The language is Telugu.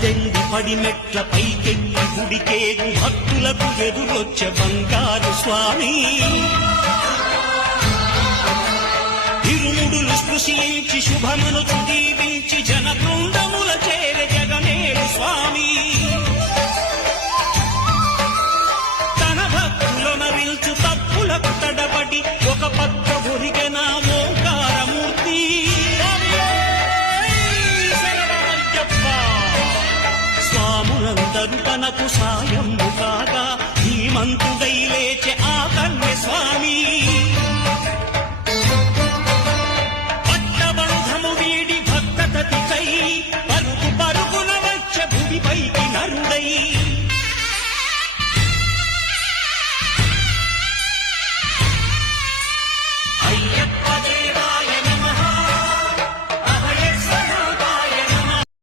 పద్దెంది పడి మెట్ల పైకెక్కి గుడికేగు భక్తులకు ఎదురొచ్చే బంగారు స్వామి ఇరుముడులు స్పృశించి శుభమును దీవించి జన బృందముల చేర జగమేడు స్వామి తన భక్తులను నిల్చు తప్పులకు తడబడి ఒక పక్క ఒరిగెన ఓంకారమూర్తి స్వాములందరూ తనకు సాయము కాగా ధీమంతుడై లేచె